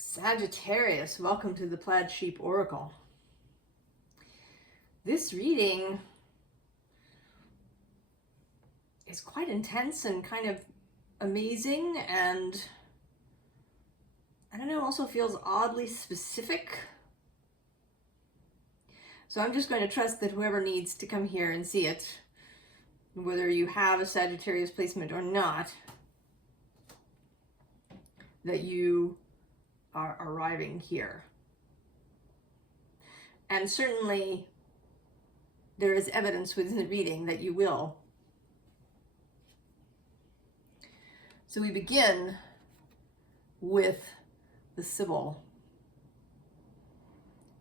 Sagittarius, welcome to the Plaid Sheep Oracle. This reading is quite intense and kind of amazing, and I don't know, also feels oddly specific. So I'm just going to trust that whoever needs to come here and see it, whether you have a Sagittarius placement or not, that you are arriving here. And certainly there is evidence within the reading that you will. So we begin with the Sibyl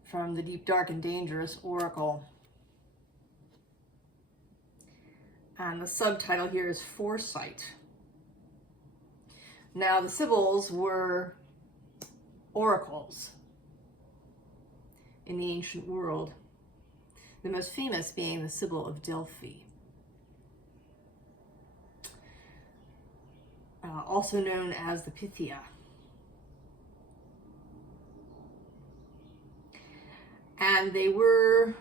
from the Deep, Dark, and Dangerous Oracle. And the subtitle here is Foresight. Now, the Sibyls were oracles in the ancient world, the most famous being the Sibyl of Delphi, also known as the Pythia. And they were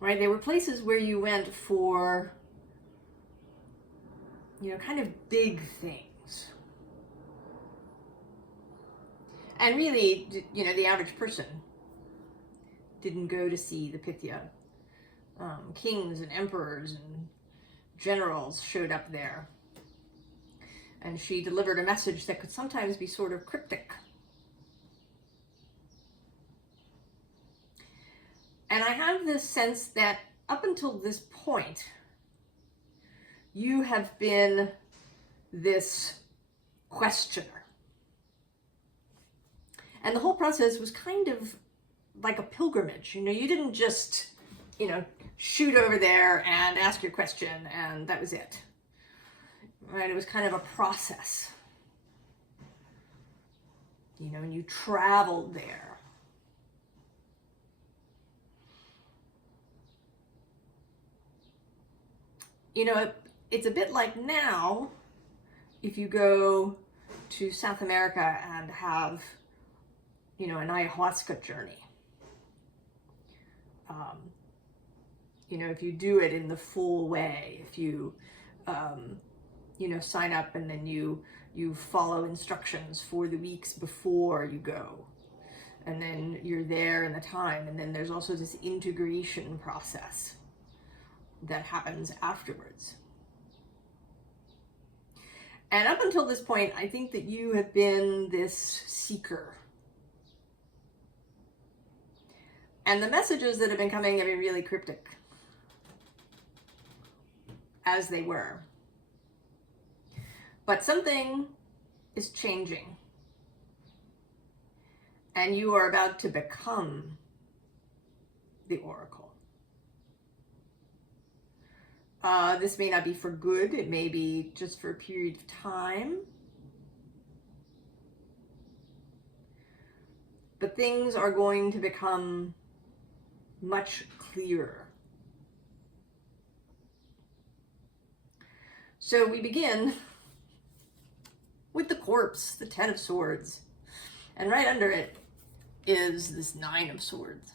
they were places where you went for kind of big things. And really, the average person didn't go to see the Pythia. Kings and emperors and generals showed up there. And she delivered a message that could sometimes be sort of cryptic. And I have this sense that up until this point, you have been this questioner. And the whole process was kind of like a pilgrimage. You didn't just, shoot over there and ask your question and that was it. Right? It was kind of a process. And you traveled there. It's a bit like now, if you go to South America and have, an ayahuasca journey. If you do it in the full way, if you, sign up and then you follow instructions for the weeks before you go. And then you're there in the time. And then there's also this integration process that happens afterwards. And up until this point, I think that you have been this seeker. And the messages that have been coming have been really cryptic, as they were. But something is changing. And you are about to become the oracle. This may not be for good. It may be just for a period of time. But things are going to become much clearer. So we begin with the corpse, the 10 of Swords. And right under it is this 9 of Swords.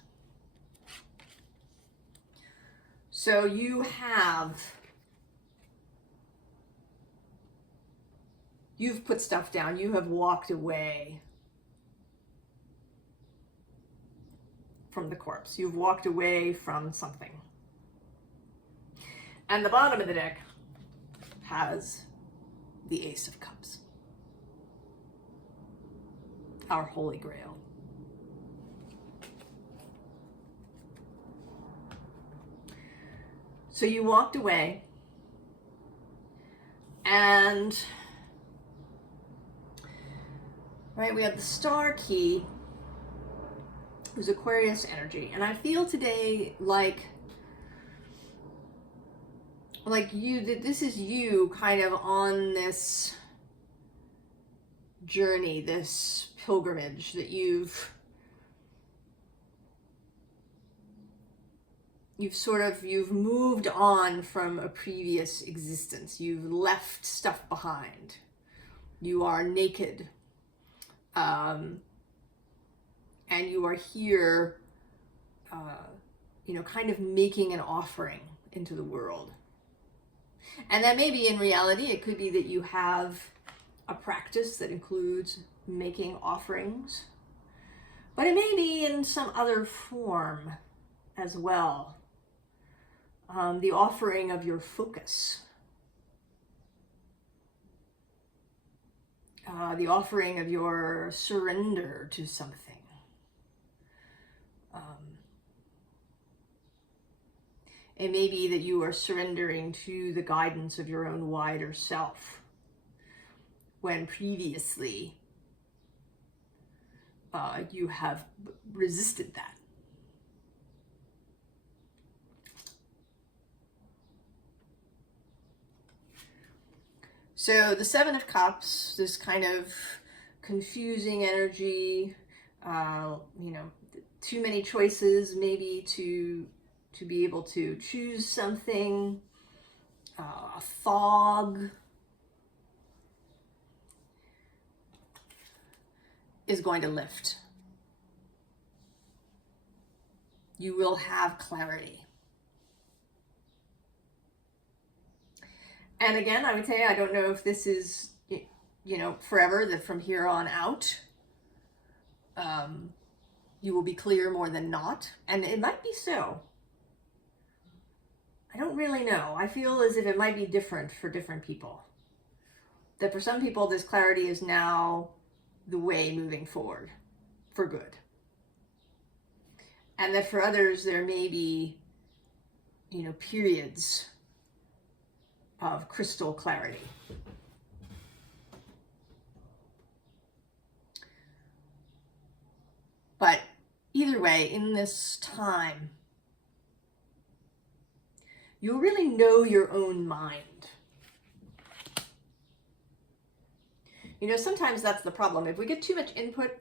So you've put stuff down. You have walked away from the corpse. You've walked away from something. And the bottom of the deck has the Ace of Cups, our Holy Grail. So you walked away, and we have the Star Key, who's Aquarius energy, and I feel today like this is you kind of on this journey, this pilgrimage that you've you've moved on from a previous existence. You've left stuff behind. You are naked. And you are here, kind of making an offering into the world. And that maybe in reality, it could be that you have a practice that includes making offerings, but it may be in some other form as well. The offering of your focus, the offering of your surrender to something. It may be that you are surrendering to the guidance of your own wider self, when previously you have resisted that. So the Seven of Cups, this kind of confusing energy, too many choices maybe to be able to choose something, a fog, is going to lift. You will have clarity. And again, I would say, I don't know if this is, forever, that from here on out, you will be clear more than not. And it might be so. I don't really know. I feel as if it might be different for different people. That for some people, this clarity is now the way moving forward for good. And that for others, there may be, periods of crystal clarity. But either way, in this time, you'll really know your own mind. Sometimes that's the problem. If we get too much input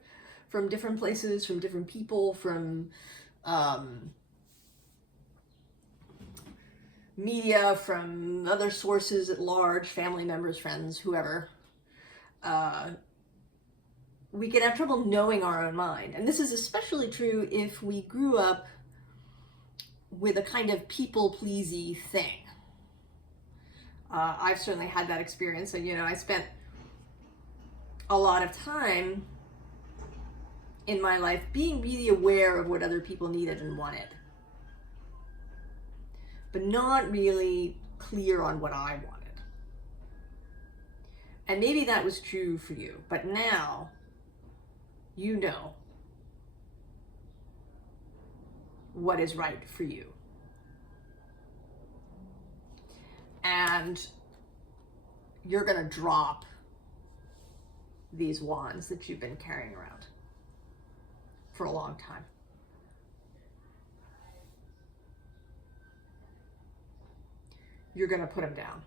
from different places, from different people, from media, from other sources at large, family members, friends, whoever, we can have trouble knowing our own mind. And this is especially true if we grew up with a kind of people-pleasy thing. I've certainly had that experience, and I spent a lot of time in my life being really aware of what other people needed and wanted, but not really clear on what I wanted. And maybe that was true for you, but now you know what is right for you. And you're going to drop these wands that you've been carrying around for a long time. You're going to put them down.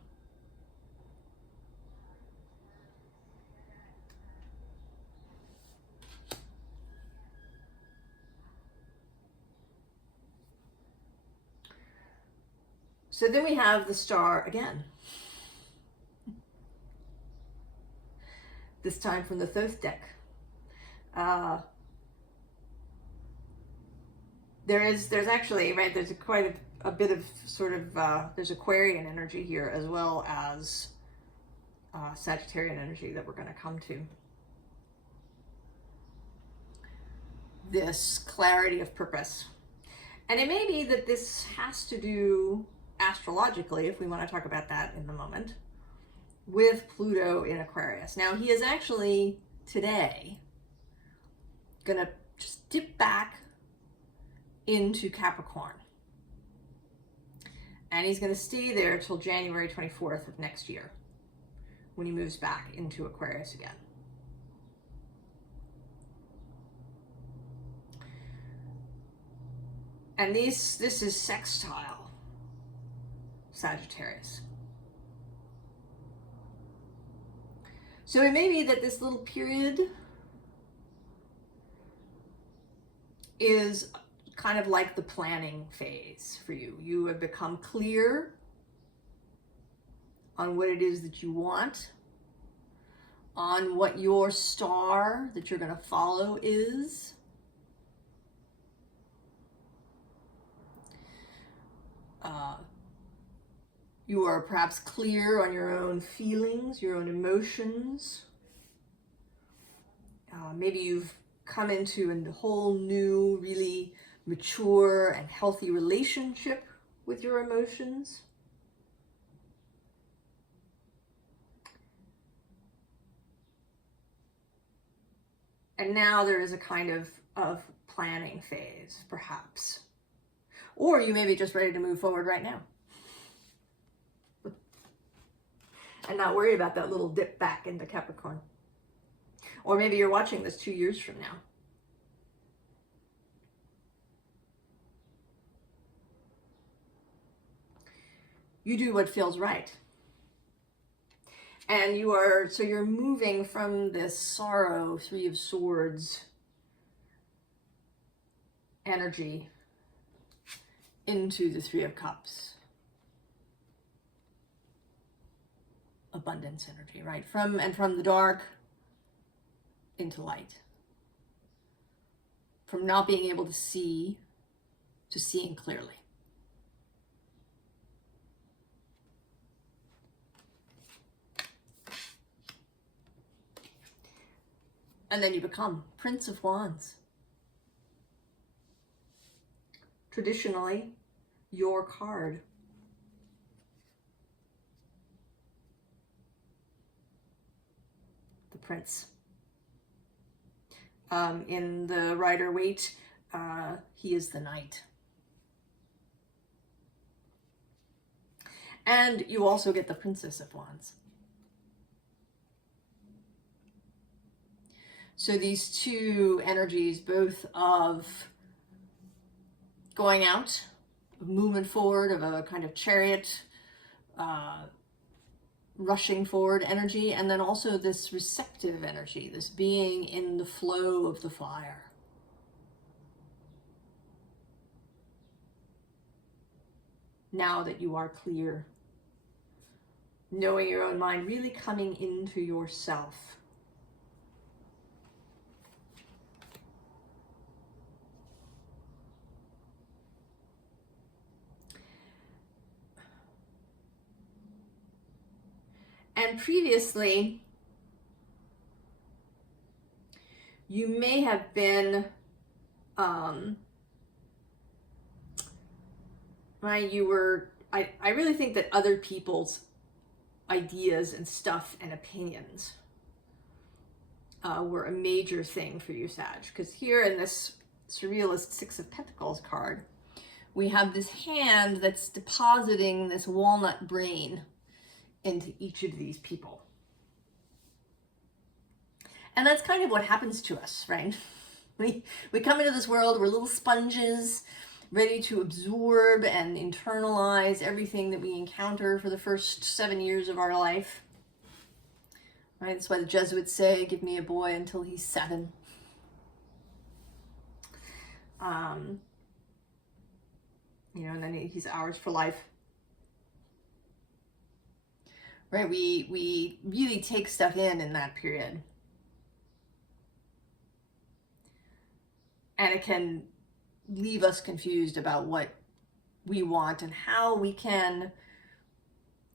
So then we have the Star again. This time from the Thoth deck. There's actually, right, there's quite a bit of sort of, there's Aquarian energy here, as well as Sagittarian energy that we're going to come to. This clarity of purpose. And it may be that this has to do astrologically, if we want to talk about that in the moment, with Pluto in Aquarius. Now, he is actually today going to just dip back into Capricorn. And he's going to stay there till January 24th of next year, when he moves back into Aquarius again. And this is sextile Sagittarius. So it may be that this little period is kind of like the planning phase for you. You have become clear on what it is that you want, on what your star that you're going to follow is. You are perhaps clear on your own feelings, your own emotions. Maybe you've come into a whole new, really mature and healthy relationship with your emotions. And now there is a kind of planning phase, perhaps. Or you may be just ready to move forward right now. And not worry about that little dip back into Capricorn. Or maybe you're watching this 2 years from now. You do what feels right. And you're moving from this sorrow, Three of Swords energy into the Three of Cups. Abundance energy, right? From the dark into light. From not being able to see to seeing clearly. And then you become Prince of Wands. Traditionally, your card. The Prince. In the Rider Waite, he is the Knight. And you also get the Princess of Wands. So these two energies, both of going out, movement forward, of a kind of chariot, rushing forward energy, and then also this receptive energy, this being in the flow of the fire. Now that you are clear, knowing your own mind, really coming into yourself. And previously, you may have been, I really think that other people's ideas and stuff and opinions were a major thing for you, Sag. Because here in this Surrealist Six of Pentacles card, we have this hand that's depositing this walnut brain into each of these people. And that's kind of what happens to us, right? We come into this world, we're little sponges, ready to absorb and internalize everything that we encounter for the first 7 years of our life. Right? That's why the Jesuits say, give me a boy until he's 7. And then he's ours for life. Right, we really take stuff in that period. And it can leave us confused about what we want and how we can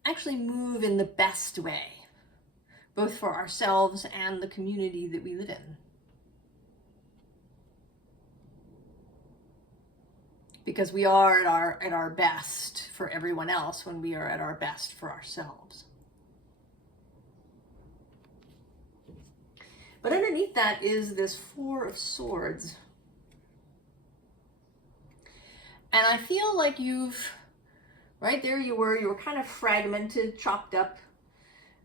actually move in the best way, both for ourselves and the community that we live in. Because we are at our best for everyone else when we are at our best for ourselves. But underneath that is this Four of Swords. And I feel like right there you were kind of fragmented, chopped up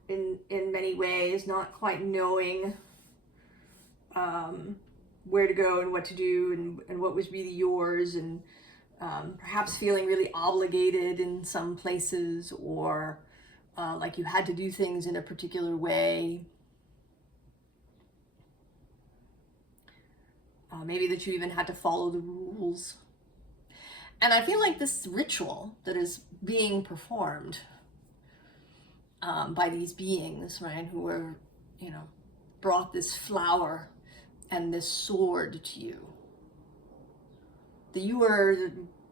in many ways, not quite knowing where to go and what to do and what was really yours, and perhaps feeling really obligated in some places, or like you had to do things in a particular way. Maybe that you even had to follow the rules And I feel like this ritual that is being performed by these beings, right, who are, you know, brought this flower and this sword to you, that you are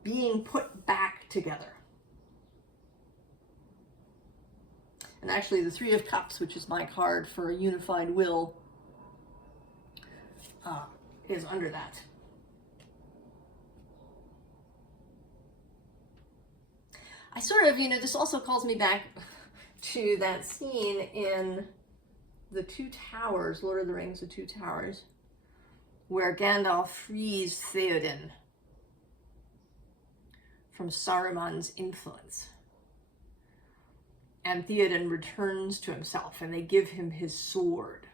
being put back together. And actually the Three of Cups, which is my card for a unified will, is under that. I sort of, you know, this also calls me back to that scene in the Two Towers, Lord of the Rings, the Two Towers, where Gandalf frees Theoden from Saruman's influence. And Theoden returns to himself, and they give him his sword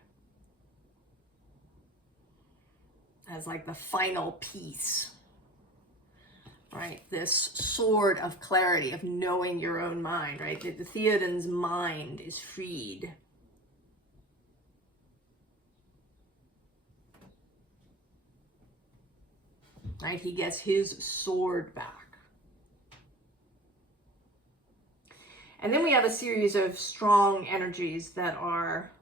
as like the final piece, right? This sword of clarity, of knowing your own mind, right? The Theoden's mind is freed. Right? He gets his sword back. And then we have a series of strong energies that are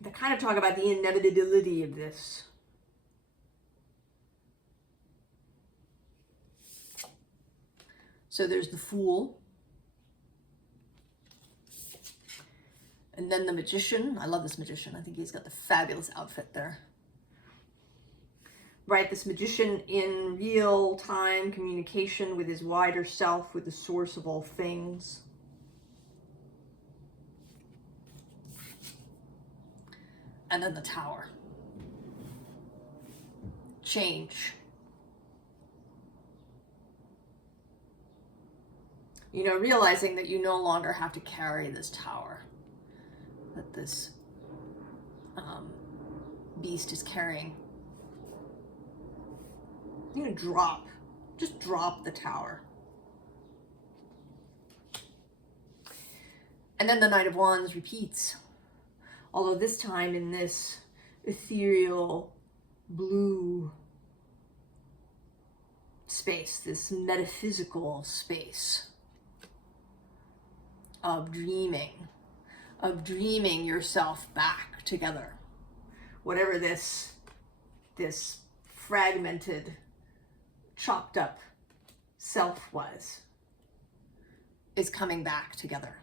that kind of talk about the inevitability of this. So there's the Fool. And then the Magician. I love this Magician. I think he's got the fabulous outfit there. Right, this magician in real-time communication with his wider self, with the source of all things. And then the Tower. Change. You know, realizing that you no longer have to carry this tower, that this beast is carrying. You're gonna just drop the tower. And then the Knight of Wands repeats, although this time in this ethereal blue space, this metaphysical space of dreaming yourself back together. Whatever this fragmented, chopped up self was, is coming back together.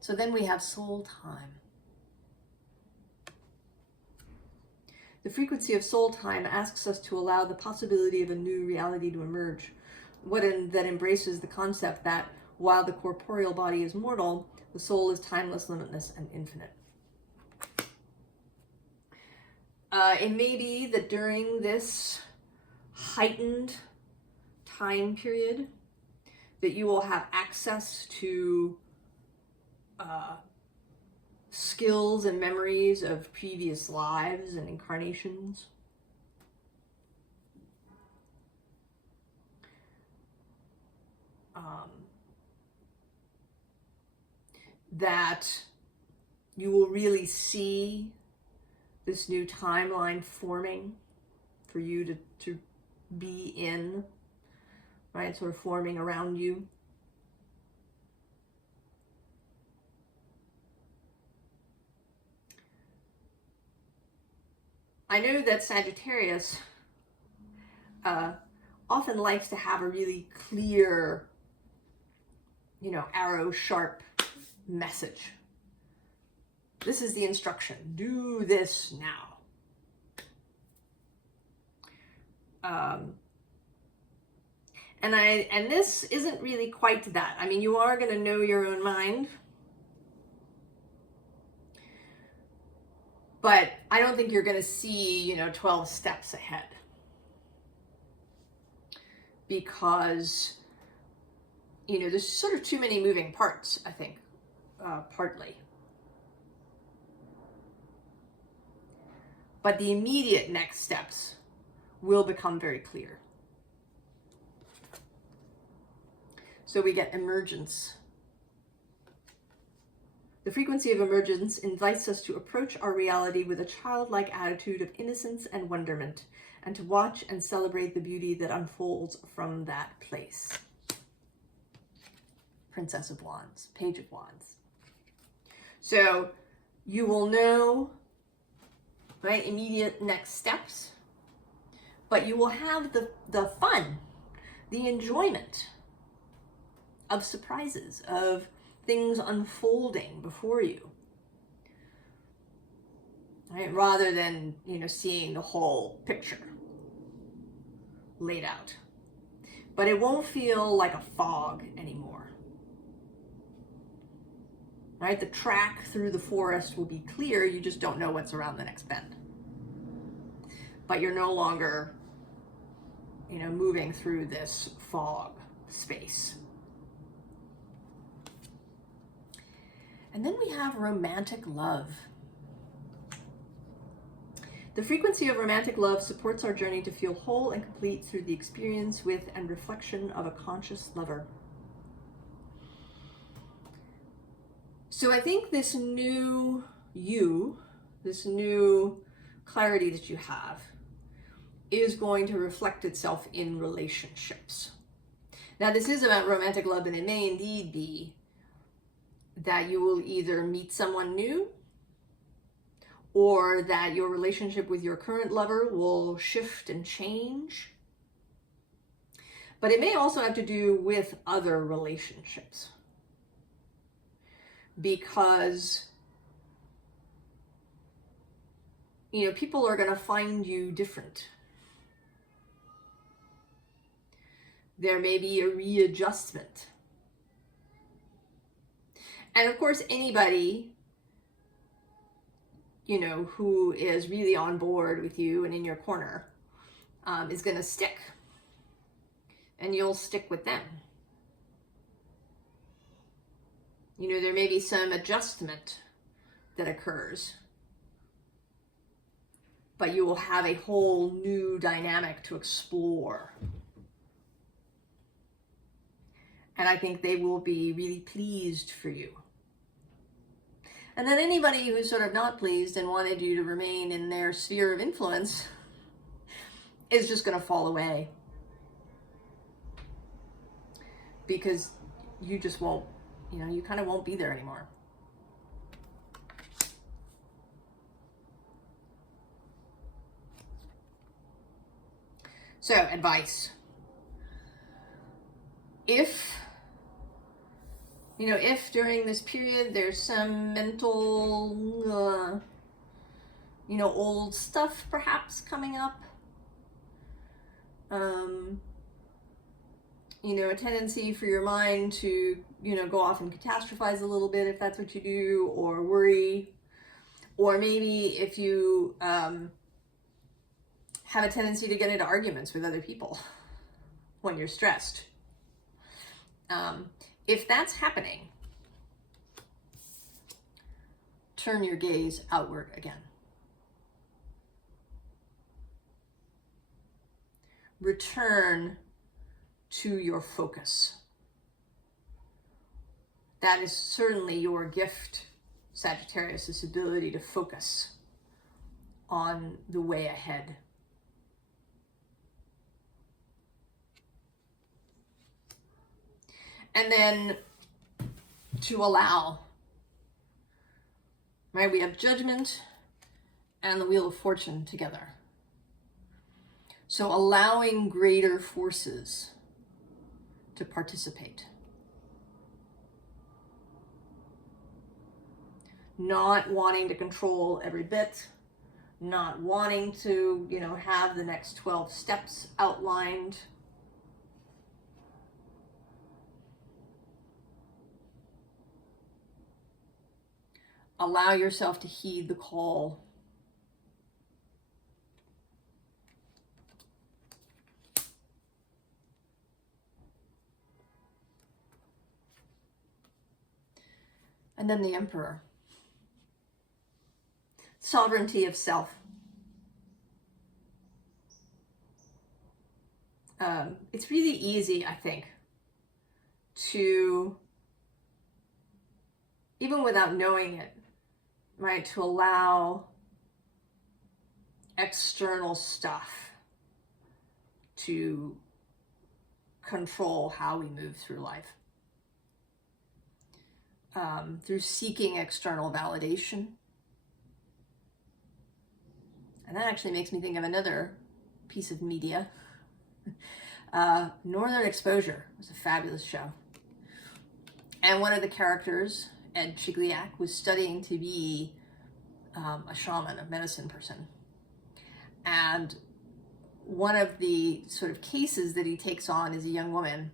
So then we have soul time. The frequency of soul time asks us to allow the possibility of a new reality to emerge, that embraces the concept that while the corporeal body is mortal, the soul is timeless, limitless, and infinite. It may be that during this heightened time period that you will have access to skills and memories of previous lives and incarnations. That you will really see this new timeline forming for you to be in, right? Sort of forming around you. I know that Sagittarius often likes to have a really clear, you know, arrow sharp message. This is the instruction. Do this now. And this isn't really quite that. I mean, you are going to know your own mind, but I don't think you're going to see, you know, 12 steps ahead, because, you know, there's sort of too many moving parts, I think, partly. But the immediate next steps will become very clear. So we get emergence. The frequency of emergence invites us to approach our reality with a childlike attitude of innocence and wonderment, and to watch and celebrate the beauty that unfolds from that place. Princess of Wands, Page of Wands. So you will know, right, immediate next steps, but you will have the fun, the enjoyment of surprises, of things unfolding before you, right? Rather than, you know, seeing the whole picture laid out. But it won't feel like a fog anymore, right? The track through the forest will be clear. You just don't know what's around the next bend. But you're no longer, you know, moving through this fog space. And then we have romantic love. The frequency of romantic love supports our journey to feel whole and complete through the experience with and reflection of a conscious lover. So I think this new you, this new clarity that you have, is going to reflect itself in relationships. Now, this is about romantic love, and it may indeed be that you will either meet someone new, or that your relationship with your current lover will shift and change. But it may also have to do with other relationships, because, you know, people are going to find you different. There may be a readjustment. And of course, anybody, you know, who is really on board with you and in your corner is going to stick. And you'll stick with them. You know, there may be some adjustment that occurs, but you will have a whole new dynamic to explore. And I think they will be really pleased for you. And then anybody who's sort of not pleased and wanted you to remain in their sphere of influence is just going to fall away. Because you just won't, you know, you kind of won't be there anymore. So, advice. If during this period there's some mental, old stuff perhaps coming up, a tendency for your mind to, go off and catastrophize a little bit if that's what you do, or worry, or maybe if you have a tendency to get into arguments with other people when you're stressed. If that's happening, turn your gaze outward again. Return to your focus. That is certainly your gift, Sagittarius, this ability to focus on the way ahead. And then to allow, right? We have Judgment and the Wheel of Fortune together. So allowing greater forces to participate. Not wanting to control every bit, not wanting to, have the next 12 steps outlined. Allow yourself to heed the call. And then the Emperor. Sovereignty of self. It's really easy, I think, to, even without knowing it, right, to allow external stuff to control how we move through life. Through seeking external validation. And that actually makes me think of another piece of media. Northern Exposure was a fabulous show. And one of the characters, Ed Chigliak, was studying to be a shaman, a medicine person. And one of the sort of cases that he takes on is a young woman,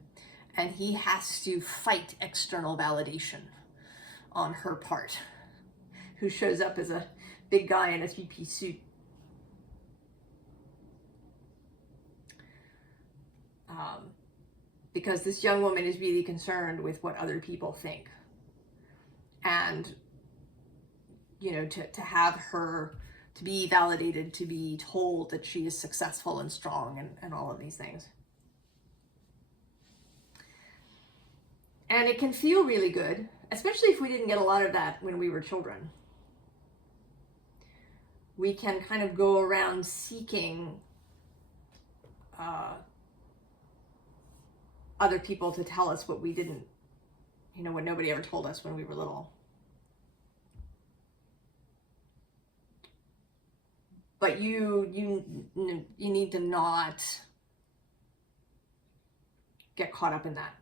and he has to fight external validation on her part, who shows up as a big guy in a three-piece suit. Because this young woman is really concerned with what other people think. And, you know, to have her, to be validated, to be told that she is successful and strong and all of these things. And it can feel really good, especially if we didn't get a lot of that when we were children. We can kind of go around seeking other people to tell us what we didn't, you know, what nobody ever told us when we were little. But you need to not get caught up in that.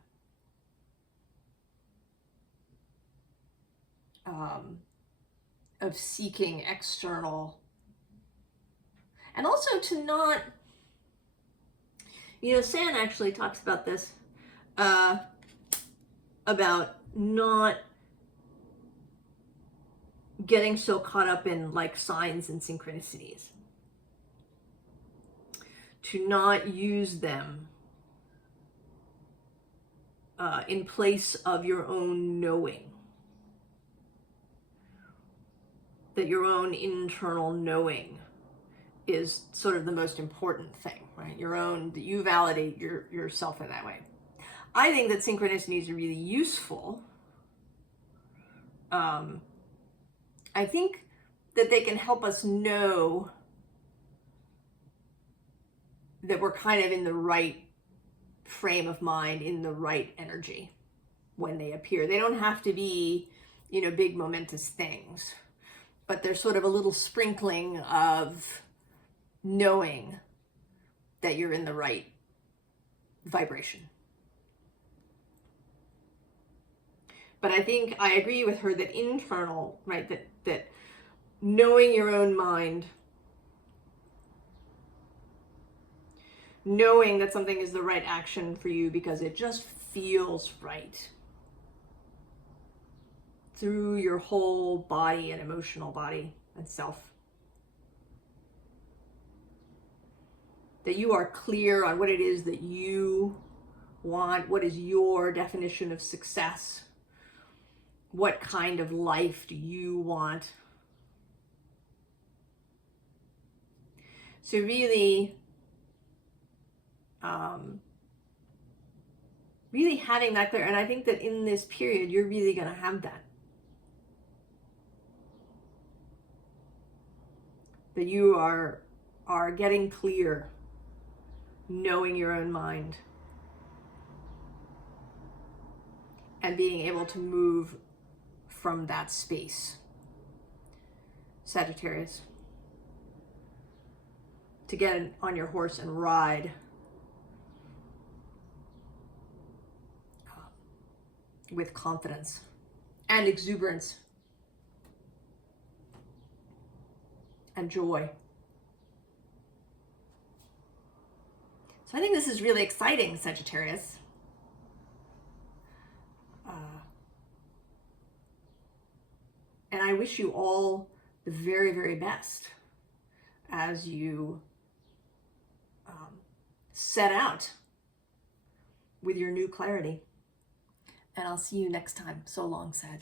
Of seeking external, and also to not, you know, San actually talks about this, about not getting so caught up in like signs and synchronicities, to not use them in place of your own knowing. That your own internal knowing is sort of the most important thing, right? Your own, that you validate yourself in that way. I think that synchronicities are really useful. I think that they can help us know that we're kind of in the right frame of mind, in the right energy when they appear. They don't have to be, you know, big momentous things, but there's sort of a little sprinkling of knowing that you're in the right vibration. But I think I agree with her that internal, right, that knowing your own mind, knowing that something is the right action for you because it just feels right through your whole body and emotional body and self. That you are clear on what it is that you want, what is your definition of success, what kind of life do you want. So really, really having that clear, and I think that in this period, you're really going to have that. That you are getting clear, knowing your own mind, and being able to move from that space. Sagittarius. To get on your horse and ride with confidence and exuberance and joy. So I think this is really exciting, Sagittarius. And I wish you all the very, very best as you set out with your new clarity. And I'll see you next time. So long, Sag.